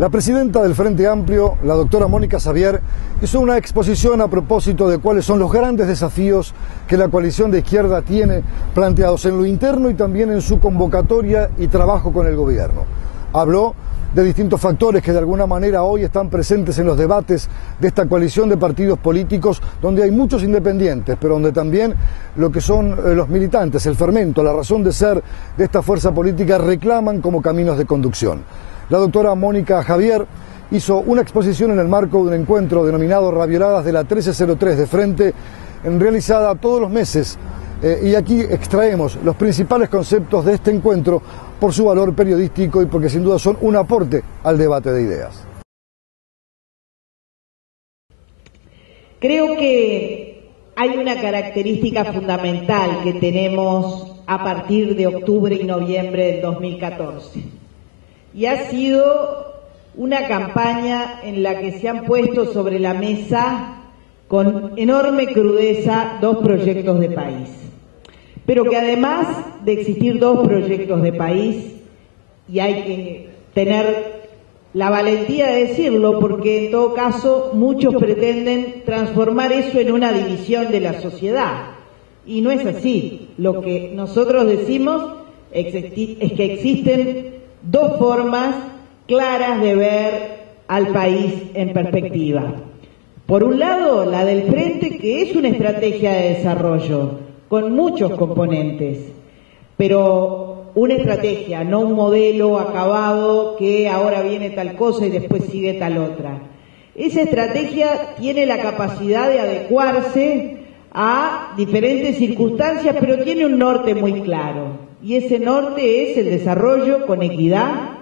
La presidenta del Frente Amplio, la doctora Mónica Xavier, hizo una exposición a propósito de cuáles son los grandes desafíos que la coalición de izquierda tiene planteados en lo interno y también en su convocatoria y trabajo con el gobierno. Habló de distintos factores que de alguna manera hoy están presentes en los debates de esta coalición de partidos políticos, donde hay muchos independientes, pero donde también lo que son los militantes, el fermento, la razón de ser de esta fuerza política reclaman como caminos de conducción. La doctora Mónica Xavier hizo una exposición en el marco de un encuentro denominado Ravioladas de la 1303 de Frente, realizada todos los meses, y aquí extraemos los principales conceptos de este encuentro por su valor periodístico y porque sin duda son un aporte al debate de ideas. Creo que hay una característica fundamental que tenemos a partir de octubre y noviembre del 2014. Y ha sido una campaña en la que se han puesto sobre la mesa con enorme crudeza dos proyectos de país. Pero que además de existir dos proyectos de país, y hay que tener la valentía de decirlo, porque en todo caso muchos pretenden transformar eso en una división de la sociedad. Y no es así. Lo que nosotros decimos es que existen dos formas claras de ver al país en perspectiva. Por un lado, la del Frente, que es una estrategia de desarrollo con muchos componentes, pero una estrategia, no un modelo acabado que ahora viene tal cosa y después sigue tal otra. Esa estrategia tiene la capacidad de adecuarse a diferentes circunstancias, pero tiene un norte muy claro. Y ese norte es el desarrollo con equidad,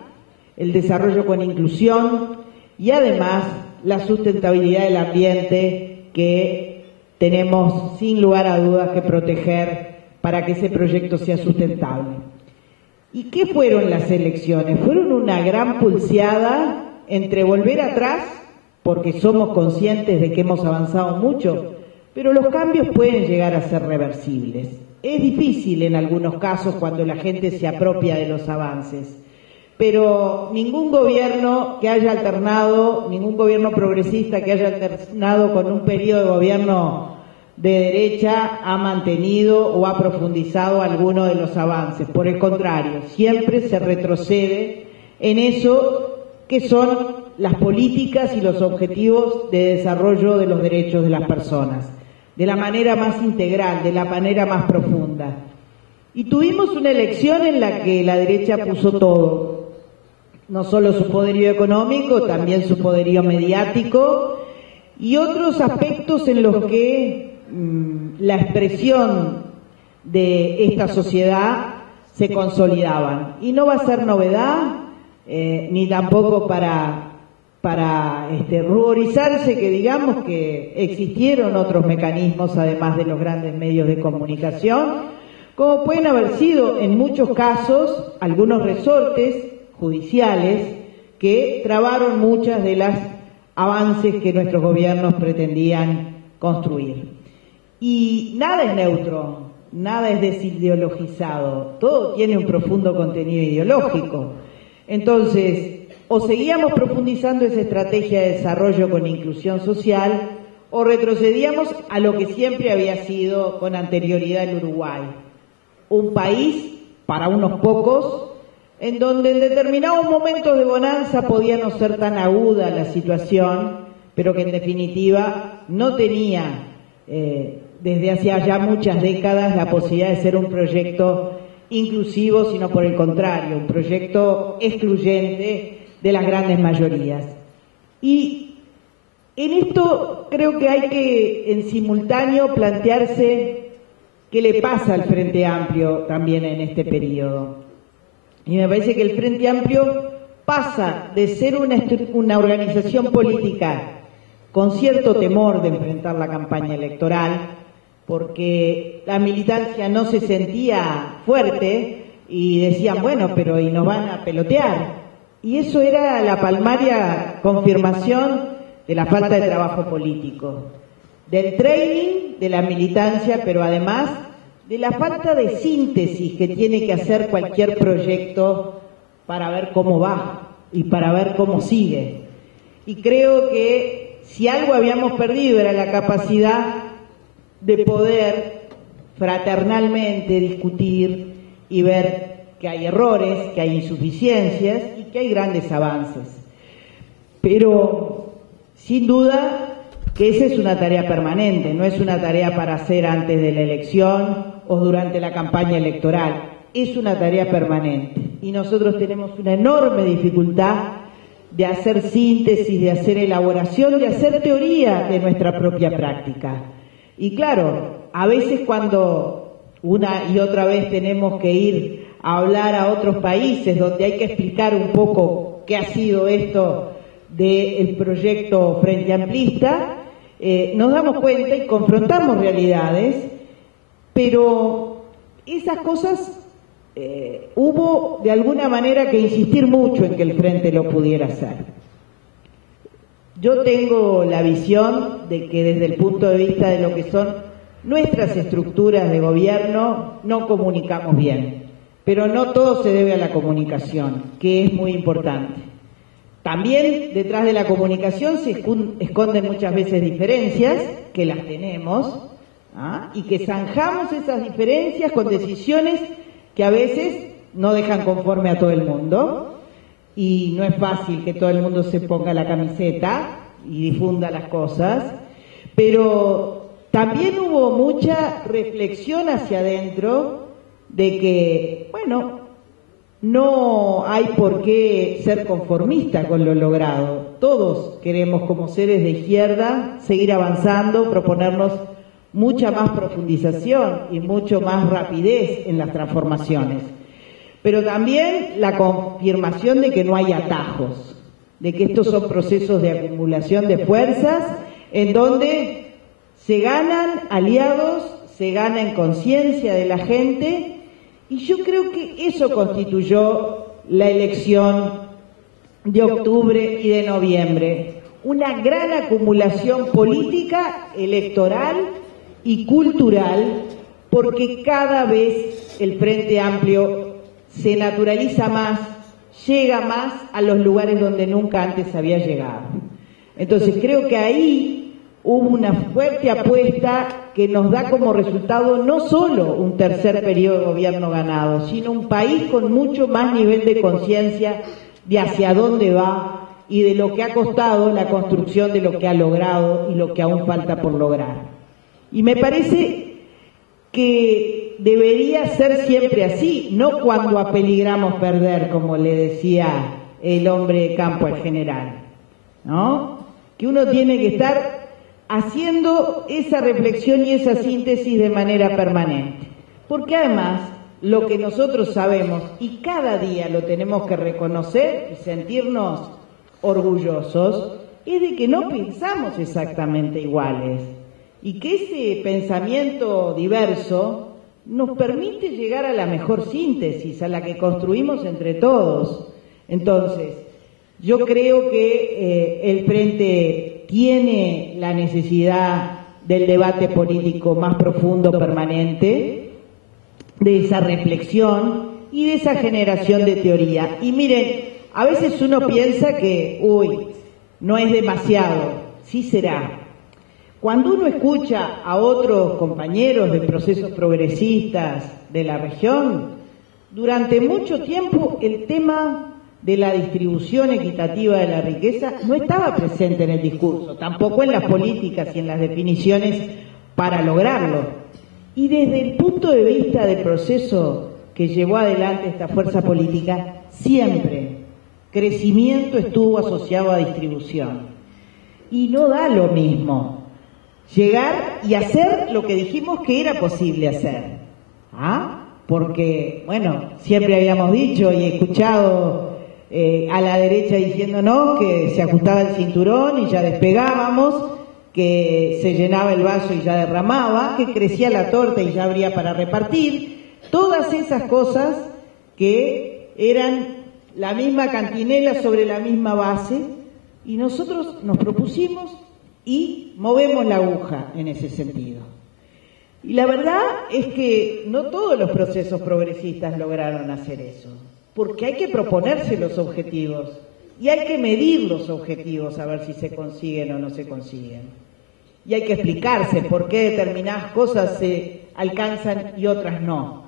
el desarrollo con inclusión y además la sustentabilidad del ambiente que tenemos sin lugar a dudas que proteger para que ese proyecto sea sustentable. ¿Y qué fueron las elecciones? Fueron una gran pulseada entre volver atrás, porque somos conscientes de que hemos avanzado mucho, pero los cambios pueden llegar a ser reversibles. Es difícil en algunos casos cuando la gente se apropia de los avances, pero ningún gobierno que haya alternado, ningún gobierno progresista que haya alternado con un periodo de gobierno de derecha ha mantenido o ha profundizado alguno de los avances. Por el contrario, siempre se retrocede en eso que son las políticas y los objetivos de desarrollo de los derechos de las personas, de la manera más integral, de la manera más profunda. Y tuvimos una elección en la que la derecha puso todo, no solo su poderío económico, también su poderío mediático y otros aspectos en los que la expresión de esta sociedad se consolidaban. Y no va a ser novedad, ni tampoco para ruborizarse que digamos que existieron otros mecanismos además de los grandes medios de comunicación, como pueden haber sido en muchos casos algunos resortes judiciales que trabaron muchas de las avances que nuestros gobiernos pretendían construir. Y nada es neutro, nada es desideologizado, todo tiene un profundo contenido ideológico. Entonces, o seguíamos profundizando esa estrategia de desarrollo con inclusión social, o retrocedíamos a lo que siempre había sido con anterioridad el Uruguay. Un país para unos pocos, en donde en determinados momentos de bonanza podía no ser tan aguda la situación, pero que en definitiva no tenía, desde hace ya muchas décadas, la posibilidad de ser un proyecto inclusivo, sino por el contrario, un proyecto excluyente de las grandes mayorías. Y en esto creo que hay que en simultáneo plantearse qué le pasa al Frente Amplio también en este periodo. Y me parece que el Frente Amplio pasa de ser una organización política con cierto temor de enfrentar la campaña electoral, porque la militancia no se sentía fuerte y decían, bueno, pero y nos van a pelotear. Y eso era la palmaria confirmación de la falta de trabajo político, del training de la militancia, pero además de la falta de síntesis que tiene que hacer cualquier proyecto para ver cómo va. y para ver cómo sigue. Y creo que si algo habíamos perdido era la capacidad de poder fraternalmente discutir y ver que hay errores, que hay insuficiencias y que hay grandes avances. Pero sin duda que esa es una tarea permanente, no es una tarea para hacer antes de la elección o durante la campaña electoral, es una tarea permanente. Y nosotros tenemos una enorme dificultad de hacer síntesis, de hacer elaboración, de hacer teoría de nuestra propia práctica. Y claro, a veces cuando una y otra vez tenemos que ir a hablar a otros países donde hay que explicar un poco qué ha sido esto del proyecto Frente Amplista, nos damos cuenta y confrontamos realidades, pero esas cosas hubo de alguna manera que insistir mucho en que el Frente lo pudiera hacer. Yo tengo la visión de que desde el punto de vista de lo que son nuestras estructuras de gobierno no comunicamos bien, pero no todo se debe a la comunicación, que es muy importante. También detrás de la comunicación se esconden muchas veces diferencias, que las tenemos, y que zanjamos esas diferencias con decisiones que a veces no dejan conforme a todo el mundo, y no es fácil que todo el mundo se ponga la camiseta y difunda las cosas, pero también hubo mucha reflexión hacia adentro de que, bueno, no hay por qué ser conformista con lo logrado. Todos queremos, como seres de izquierda, seguir avanzando, proponernos mucha más profundización y mucho más rapidez en las transformaciones. Pero también la confirmación de que no hay atajos, de que estos son procesos de acumulación de fuerzas en donde se ganan aliados, se gana en conciencia de la gente. Y yo creo que eso constituyó la elección de octubre y de noviembre. Una gran acumulación política, electoral y cultural, porque cada vez el Frente Amplio se naturaliza más, llega más a los lugares donde nunca antes había llegado. Entonces creo que ahí hubo una fuerte apuesta que nos da como resultado no solo un tercer periodo de gobierno ganado, sino un país con mucho más nivel de conciencia de hacia dónde va y de lo que ha costado la construcción de lo que ha logrado y lo que aún falta por lograr. Y me parece que debería ser siempre así, no cuando apeligramos perder, como le decía el hombre de campo al general, ¿no? Que uno tiene que estar haciendo esa reflexión y esa síntesis de manera permanente. Porque además, lo que nosotros sabemos, y cada día lo tenemos que reconocer y sentirnos orgullosos, es de que no pensamos exactamente iguales. Y que ese pensamiento diverso nos permite llegar a la mejor síntesis, a la que construimos entre todos. Entonces, yo creo que el Frente tiene la necesidad del debate político más profundo, permanente, de esa reflexión y de esa generación de teoría. Y miren, a veces uno piensa que, no es demasiado, sí será. Cuando uno escucha a otros compañeros de procesos progresistas de la región, durante mucho tiempo el tema de la distribución equitativa de la riqueza no estaba presente en el discurso, tampoco en las políticas y en las definiciones para lograrlo. Y desde el punto de vista del proceso que llevó adelante esta fuerza política, siempre crecimiento estuvo asociado a distribución. Y no da lo mismo llegar y hacer lo que dijimos que era posible hacer. Porque, bueno, siempre habíamos dicho y escuchado a la derecha diciéndonos que se ajustaba el cinturón y ya despegábamos, que se llenaba el vaso y ya derramaba, que crecía la torta y ya habría para repartir. Todas esas cosas que eran la misma cantinela sobre la misma base, y nosotros nos propusimos y movemos la aguja en ese sentido. Y la verdad es que no todos los procesos progresistas lograron hacer eso, porque hay que proponerse los objetivos y hay que medir los objetivos a ver si se consiguen o no se consiguen. Y hay que explicarse por qué determinadas cosas se alcanzan y otras no.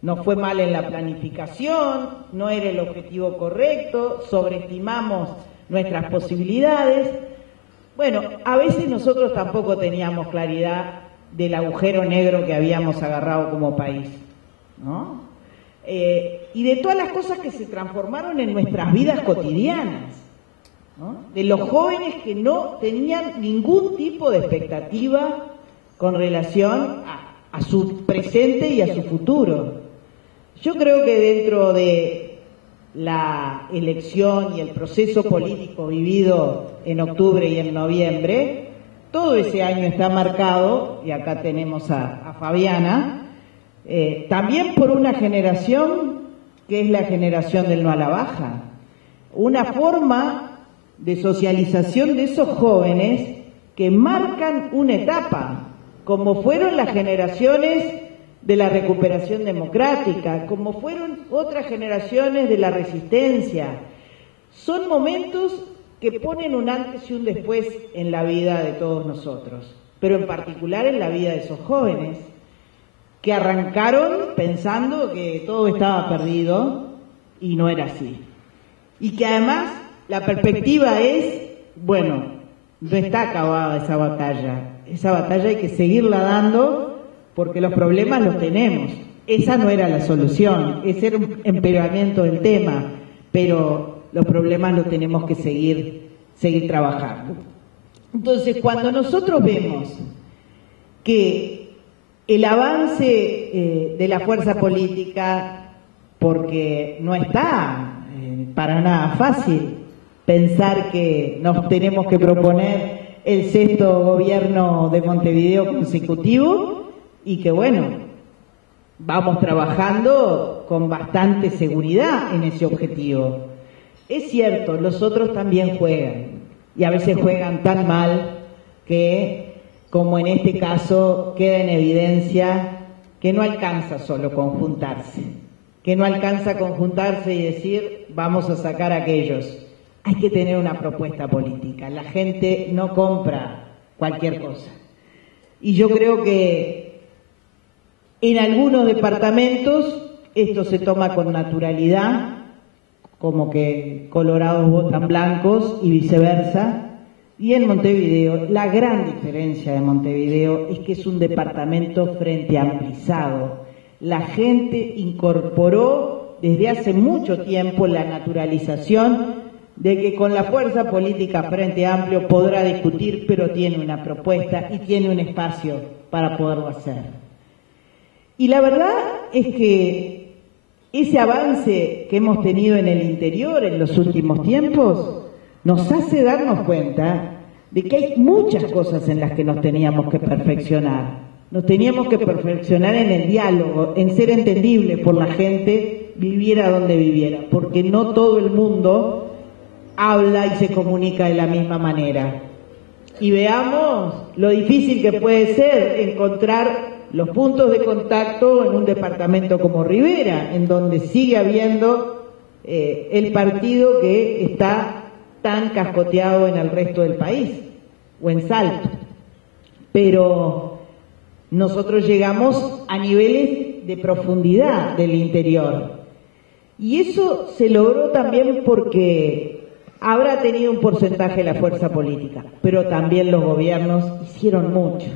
Nos fue mal en la planificación, no era el objetivo correcto, sobreestimamos nuestras posibilidades. Bueno, a veces nosotros tampoco teníamos claridad del agujero negro que habíamos agarrado como país, ¿no? Y de todas las cosas que se transformaron en nuestras vidas cotidianas, ¿no? De los jóvenes que no tenían ningún tipo de expectativa con relación a su presente y a su futuro. Yo creo que dentro de la elección y el proceso político vivido en octubre y en noviembre, todo ese año está marcado, y acá tenemos a Fabiana, también por una generación que es la generación del no a la baja, una forma de socialización de esos jóvenes que marcan una etapa, como fueron las generaciones de la recuperación democrática, como fueron otras generaciones de la resistencia. Son momentos que ponen un antes y un después en la vida de todos nosotros, pero en particular en la vida de esos jóvenes, que arrancaron pensando que todo estaba perdido y no era así. Y que además la perspectiva es, bueno, no está acabada esa batalla hay que seguirla dando porque los problemas los tenemos. Esa no era la solución, ese era un empeoramiento del tema, pero los problemas los tenemos que seguir trabajando. Entonces, cuando nosotros vemos que el avance de la fuerza política, porque no está para nada fácil pensar que nos tenemos que proponer el 6º gobierno de Montevideo consecutivo y que bueno, vamos trabajando con bastante seguridad en ese objetivo. Es cierto, los otros también juegan y a veces juegan tan mal que, como en este caso, queda en evidencia que no alcanza solo con juntarse, que no alcanza con juntarse y decir vamos a sacar a aquellos. Hay que tener una propuesta política, la gente no compra cualquier cosa. Y yo creo que en algunos departamentos esto se toma con naturalidad, como que colorados votan blancos y viceversa. Y en Montevideo, la gran diferencia de Montevideo es que es un departamento frente amplizado. La gente incorporó desde hace mucho tiempo la naturalización de que con la fuerza política Frente Amplio podrá discutir, pero tiene una propuesta y tiene un espacio para poderlo hacer. Y la verdad es que ese avance que hemos tenido en el interior en los últimos tiempos nos hace darnos cuenta de que hay muchas cosas en las que nos teníamos que perfeccionar. Nos teníamos que perfeccionar en el diálogo, en ser entendible por la gente, viviera donde viviera, porque no todo el mundo habla y se comunica de la misma manera. Y veamos lo difícil que puede ser encontrar los puntos de contacto en un departamento como Rivera, en donde sigue habiendo el partido que está tan cascoteado en el resto del país, o en Salto. Pero nosotros llegamos a niveles de profundidad del interior. Y eso se logró también porque habrá tenido un porcentaje la fuerza política, pero también los gobiernos hicieron mucho.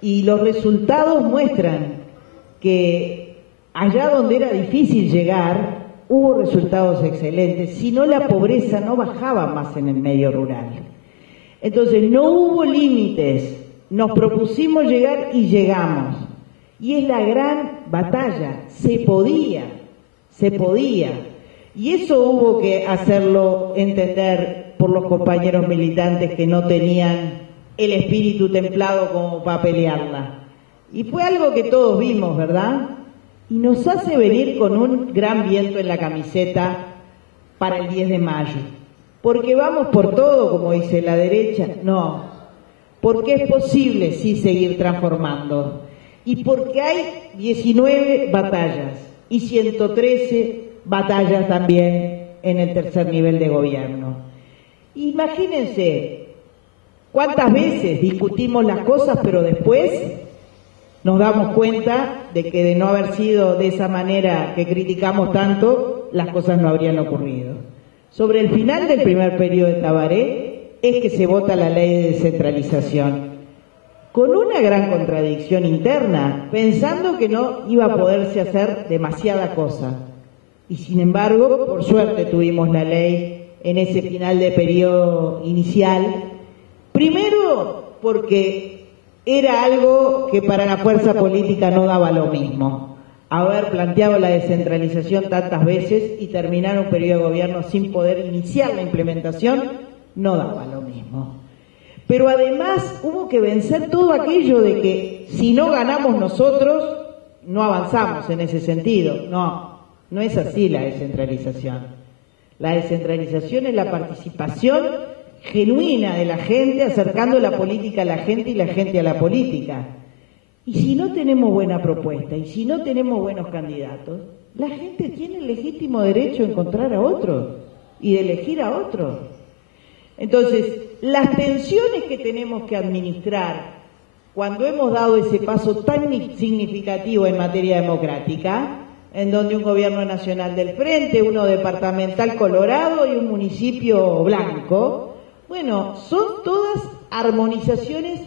Y los resultados muestran que allá donde era difícil llegar, hubo resultados excelentes, si no la pobreza no bajaba más en el medio rural. Entonces no hubo límites, nos propusimos llegar y llegamos. Y es la gran batalla, se podía. Y eso hubo que hacerlo entender por los compañeros militantes que no tenían el espíritu templado como para pelearla. Y fue algo que todos vimos, ¿verdad? Y nos hace venir con un gran viento en la camiseta para el 10 de mayo. Porque vamos por todo, como dice la derecha. No, porque es posible sí seguir transformando. Y porque hay 19 batallas y 113 batallas también en el tercer nivel de gobierno. Imagínense cuántas veces discutimos las cosas, pero después nos damos cuenta de que de no haber sido de esa manera que criticamos tanto, las cosas no habrían ocurrido. Sobre el final del primer periodo de Tabaré es que se vota la ley de descentralización, con una gran contradicción interna, pensando que no iba a poderse hacer demasiada cosa. Y sin embargo, por suerte tuvimos la ley en ese final de periodo inicial, primero porque era algo que para la fuerza política no daba lo mismo. Haber planteado la descentralización tantas veces y terminar un periodo de gobierno sin poder iniciar la implementación no daba lo mismo. Pero además hubo que vencer todo aquello de que si no ganamos nosotros, no avanzamos en ese sentido. No es así la descentralización. La descentralización es la participación genuina de la gente, acercando la política a la gente y la gente a la política. Y si no tenemos buena propuesta, y si no tenemos buenos candidatos, la gente tiene el legítimo derecho de encontrar a otros y de elegir a otros. Entonces, las tensiones que tenemos que administrar cuando hemos dado ese paso tan significativo en materia democrática, en donde un gobierno nacional del frente, uno departamental colorado y un municipio blanco, bueno, son todas armonizaciones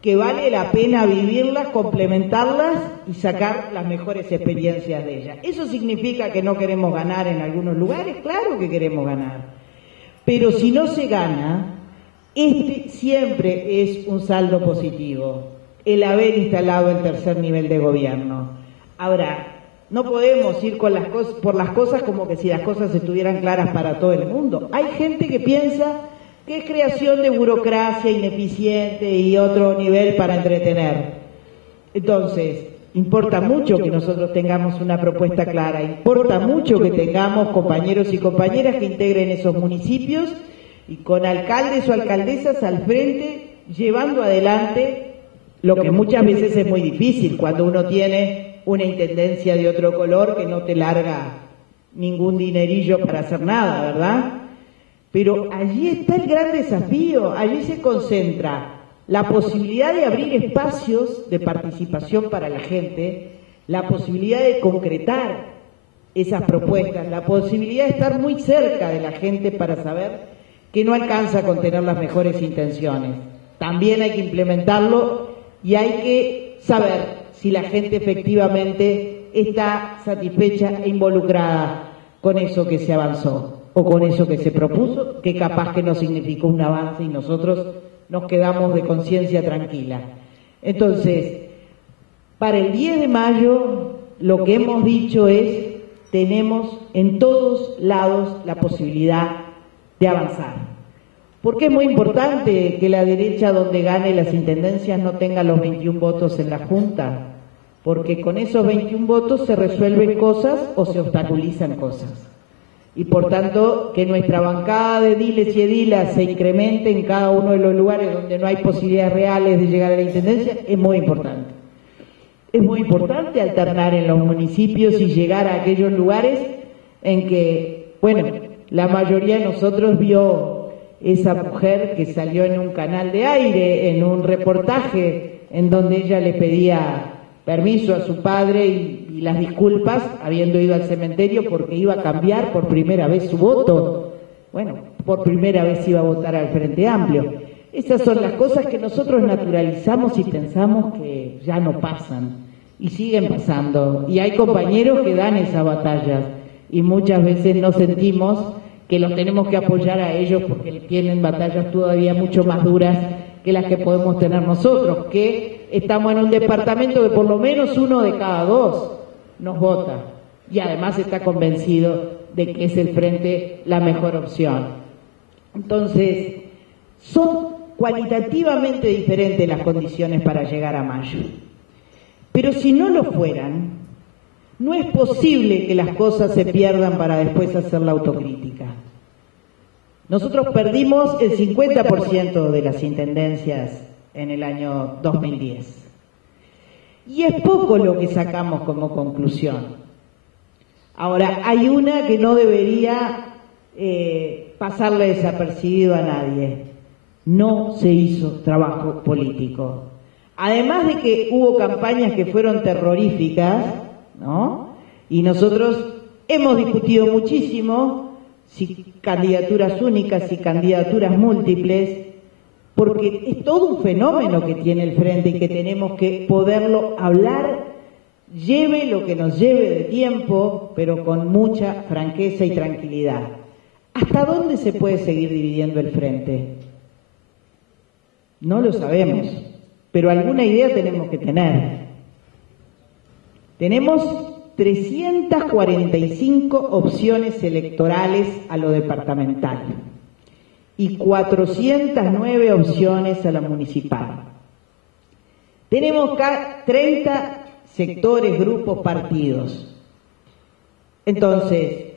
que vale la pena vivirlas, complementarlas y sacar las mejores experiencias de ellas. ¿Eso significa que no queremos ganar en algunos lugares? Claro que queremos ganar. Pero si no se gana, siempre es un saldo positivo, el haber instalado el tercer nivel de gobierno. Ahora, no podemos ir con por las cosas como que si las cosas estuvieran claras para todo el mundo. Hay gente que piensa que es creación de burocracia ineficiente y otro nivel para entretener. Entonces, importa mucho que nosotros tengamos una propuesta clara, importa mucho que tengamos compañeros y compañeras que integren esos municipios y con alcaldes o alcaldesas al frente, llevando adelante lo que muchas veces es muy difícil cuando uno tiene una intendencia de otro color que no te larga ningún dinerillo para hacer nada, ¿verdad? Pero allí está el gran desafío, allí se concentra la posibilidad de abrir espacios de participación para la gente, la posibilidad de concretar esas propuestas, la posibilidad de estar muy cerca de la gente para saber que no alcanza con tener las mejores intenciones. También hay que implementarlo y hay que saber si la gente efectivamente está satisfecha e involucrada con eso que se avanzó o con eso que se propuso, que capaz que no significó un avance y nosotros nos quedamos de conciencia tranquila. Entonces, para el 10 de mayo lo que hemos dicho es, tenemos en todos lados la posibilidad de avanzar. Porque es muy importante que la derecha donde gane las intendencias no tenga los 21 votos en la Junta, porque con esos 21 votos se resuelven cosas o se obstaculizan cosas. Y por tanto, que nuestra bancada de diles y edilas se incremente en cada uno de los lugares donde no hay posibilidades reales de llegar a la intendencia es muy importante. Es muy importante alternar en los municipios y llegar a aquellos lugares en que, bueno, la mayoría de nosotros vio esa mujer que salió en un canal de aire, en un reportaje en donde ella le pedía permiso a su padre y las disculpas, habiendo ido al cementerio porque iba a cambiar por primera vez su voto. Bueno, por primera vez iba a votar al Frente Amplio. Esas son las cosas que nosotros naturalizamos y pensamos que ya no pasan, y siguen pasando. Y hay compañeros que dan esas batallas, y muchas veces no sentimos que los tenemos que apoyar a ellos porque tienen batallas todavía mucho más duras que las que podemos tener nosotros, que estamos en un departamento que por lo menos 1 de cada 2 nos vota y además está convencido de que es el Frente la mejor opción. Entonces, son cualitativamente diferentes las condiciones para llegar a mayo. Pero si no lo fueran, no es posible que las cosas se pierdan para después hacer la autocrítica. Nosotros perdimos el 50% de las intendencias en el año 2010. Y es poco lo que sacamos como conclusión. Ahora, hay una que no debería pasarle desapercibido a nadie. No se hizo trabajo político. Además de que hubo campañas que fueron terroríficas, ¿no? Y nosotros hemos discutido muchísimo si candidaturas únicas, si candidaturas múltiples, porque es todo un fenómeno que tiene el Frente y que tenemos que poderlo hablar, lleve lo que nos lleve de tiempo, pero con mucha franqueza y tranquilidad. ¿Hasta dónde se puede seguir dividiendo el Frente? No lo sabemos, pero alguna idea tenemos que tener. Tenemos 345 opciones electorales a lo departamental y 409 opciones a la municipal. Tenemos 30 sectores, grupos, partidos. Entonces,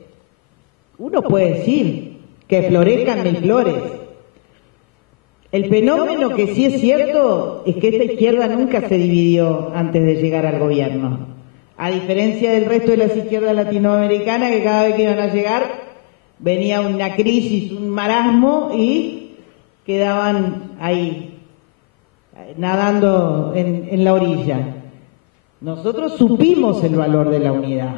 uno puede decir que florezcan mil flores. El fenómeno que sí es cierto es que esta izquierda nunca se dividió antes de llegar al gobierno. A diferencia del resto de las izquierdas latinoamericanas, que cada vez que iban a llegar venía una crisis, un marasmo y quedaban ahí, nadando en la orilla. Nosotros supimos el valor de la unidad.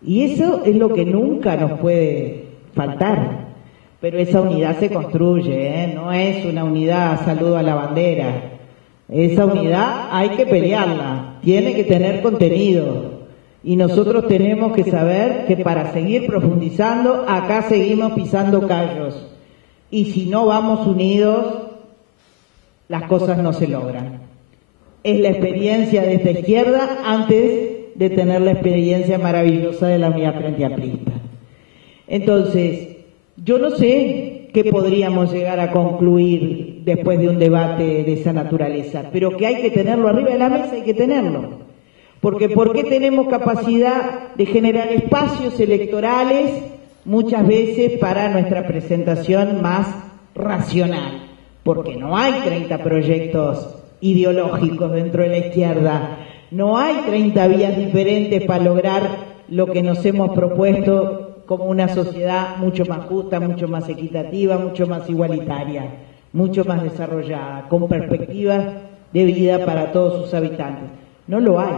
Y eso es lo que nunca nos puede faltar. Pero esa unidad se construye, no es una unidad saludo a la bandera. Esa unidad hay que pelearla, tiene que tener contenido. Y nosotros tenemos que saber que para seguir profundizando, acá seguimos pisando callos. Y si no vamos unidos, las cosas no se logran. Es la experiencia de esta izquierda antes de tener la experiencia maravillosa de la unidad frente amplista. Entonces, yo no sé qué podríamos llegar a concluir después de un debate de esa naturaleza, pero que hay que tenerlo arriba de la mesa, hay que tenerlo. Porque ¿por qué tenemos capacidad de generar espacios electorales muchas veces para nuestra presentación más racional? Porque no hay 30 proyectos ideológicos dentro de la izquierda, no hay 30 vías diferentes para lograr lo que nos hemos propuesto como una sociedad mucho más justa, mucho más equitativa, mucho más igualitaria, mucho más desarrollada, con perspectivas de vida para todos sus habitantes. No lo hay.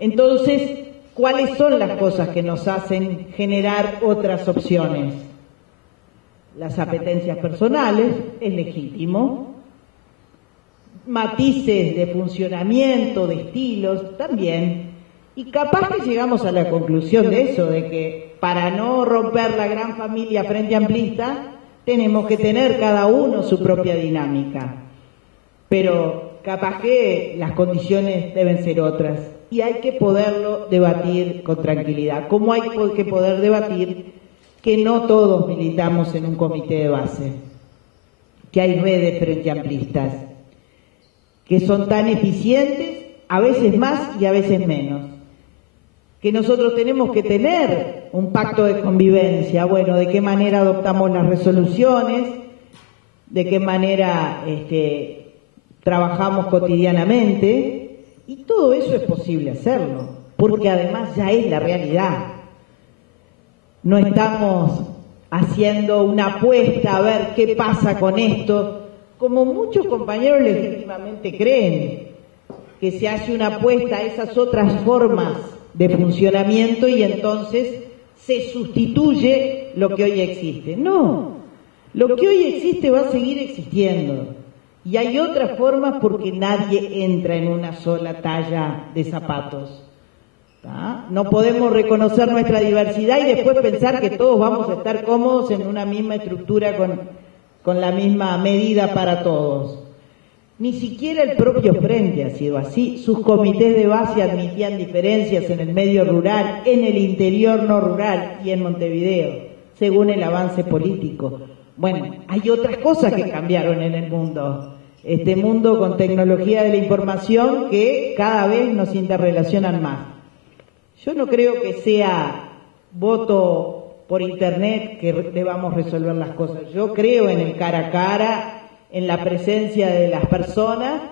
Entonces, ¿cuáles son las cosas que nos hacen generar otras opciones? Las apetencias personales, es legítimo. Matices de funcionamiento, de estilos, también. Y capaz que llegamos a la conclusión de eso, de que para no romper la gran familia frente amplista, tenemos que tener cada uno su propia dinámica. Pero capaz que las condiciones deben ser otras. Y hay que poderlo debatir con tranquilidad. Como hay que poder debatir que no todos militamos en un comité de base, que hay redes frente amplistas, que son tan eficientes, a veces más y a veces menos. Que nosotros tenemos que tener un pacto de convivencia, bueno, de qué manera adoptamos las resoluciones, de qué manera trabajamos cotidianamente, y todo eso es posible hacerlo, porque además ya es la realidad. No estamos haciendo una apuesta a ver qué pasa con esto, como muchos compañeros legítimamente creen, que se hace una apuesta a esas otras formas de funcionamiento y entonces se sustituye lo que hoy existe. No, lo que hoy existe va a seguir existiendo y hay otras formas porque nadie entra en una sola talla de zapatos. ¿Tá? No podemos reconocer nuestra diversidad y después pensar que todos vamos a estar cómodos en una misma estructura con la misma medida para todos. Ni siquiera el propio Frente ha sido así. Sus comités de base admitían diferencias en el medio rural, en el interior no rural y en Montevideo, según el avance político. Bueno, hay otras cosas que cambiaron en el mundo. Este mundo con tecnología de la información que cada vez nos interrelacionan más. Yo no creo que sea voto por internet que debamos resolver las cosas. Yo creo en el cara a cara, en la presencia de las personas,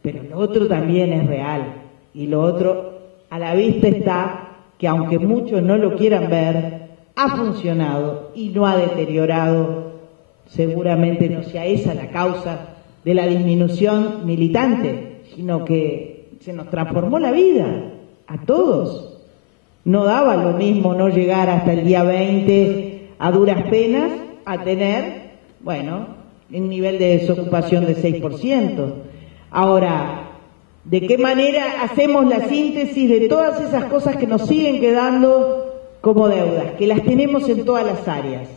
pero lo otro también es real. Y lo otro, a la vista está que aunque muchos no lo quieran ver, ha funcionado y no ha deteriorado, seguramente no sea esa la causa de la disminución militante, sino que se nos transformó la vida a todos. No daba lo mismo no llegar hasta el día 20 a duras penas a tener, bueno, un nivel de desocupación de 6%. Ahora, ¿de qué manera hacemos la síntesis de todas esas cosas que nos siguen quedando como deudas, que las tenemos en todas las áreas?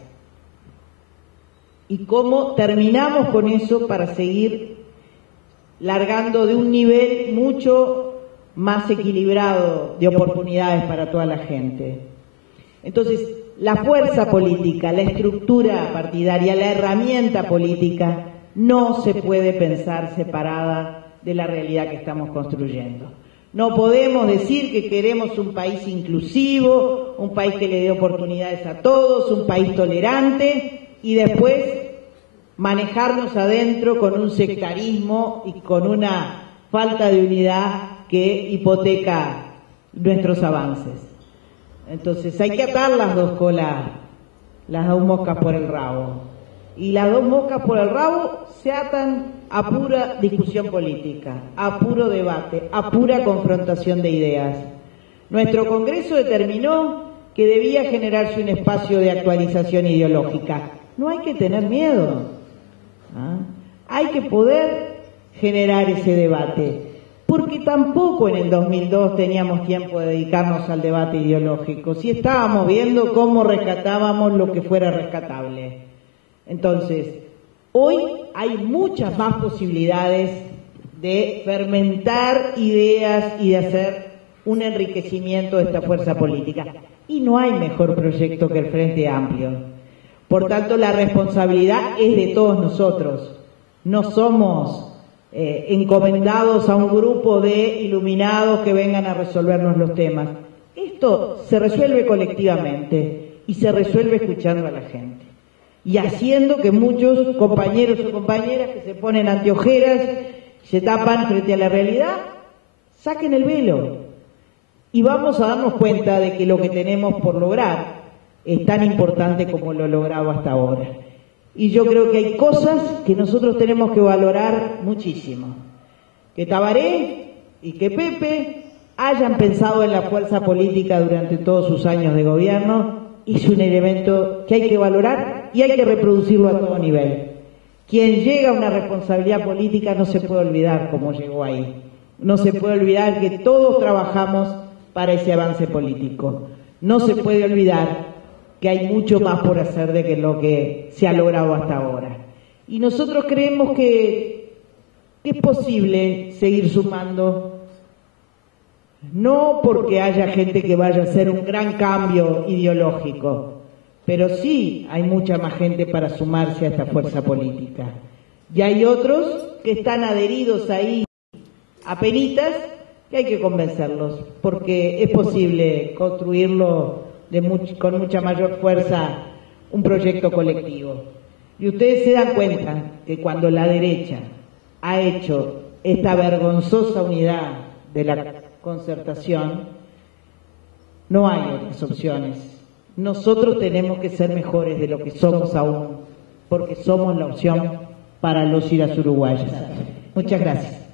¿Y cómo terminamos con eso para seguir largando de un nivel mucho más equilibrado de oportunidades para toda la gente? Entonces, la fuerza política, la estructura partidaria, la herramienta política no se puede pensar separada de la realidad que estamos construyendo. No podemos decir que queremos un país inclusivo, un país que le dé oportunidades a todos, un país tolerante, y después manejarnos adentro con un sectarismo y con una falta de unidad que hipoteca nuestros avances. Entonces hay que atar las dos colas, las dos moscas por el rabo. Y las dos moscas por el rabo se atan a pura discusión política, a puro debate, a pura confrontación de ideas. Nuestro Congreso determinó que debía generarse un espacio de actualización ideológica. No hay que tener miedo, ¿ah? Hay que poder generar ese debate, porque tampoco en el 2002 teníamos tiempo de dedicarnos al debate ideológico, si estábamos viendo cómo rescatábamos lo que fuera rescatable. Entonces, hoy hay muchas más posibilidades de fermentar ideas y de hacer un enriquecimiento de esta fuerza política. Y no hay mejor proyecto que el Frente Amplio. Por tanto, la responsabilidad es de todos nosotros. No somos encomendados a un grupo de iluminados que vengan a resolvernos los temas. Esto se resuelve colectivamente y se resuelve escuchando a la gente. Y haciendo que muchos compañeros o compañeras que se ponen anteojeras, se tapan frente a la realidad, saquen el velo. Y vamos a darnos cuenta de que lo que tenemos por lograr es tan importante como lo logrado hasta ahora. Y yo creo que hay cosas que nosotros tenemos que valorar muchísimo. Que Tabaré y que Pepe hayan pensado en la fuerza política durante todos sus años de gobierno es un elemento que hay que valorar y hay que reproducirlo a todo nivel. Quien llega a una responsabilidad política no se puede olvidar cómo llegó ahí. No se puede olvidar que todos trabajamos para ese avance político. No se puede olvidar que hay mucho más por hacer de que lo que se ha logrado hasta ahora. Y nosotros creemos que es posible seguir sumando, no porque haya gente que vaya a hacer un gran cambio ideológico, pero sí hay mucha más gente para sumarse a esta fuerza política. Y hay otros que están adheridos ahí a penitas, que hay que convencerlos, porque es posible construirlo con mucha mayor fuerza, un proyecto colectivo. Y ustedes se dan cuenta que cuando la derecha ha hecho esta vergonzosa unidad de la concertación, no hay otras opciones. Nosotros tenemos que ser mejores de lo que somos aún, porque somos la opción para los y las uruguayas. Muchas gracias.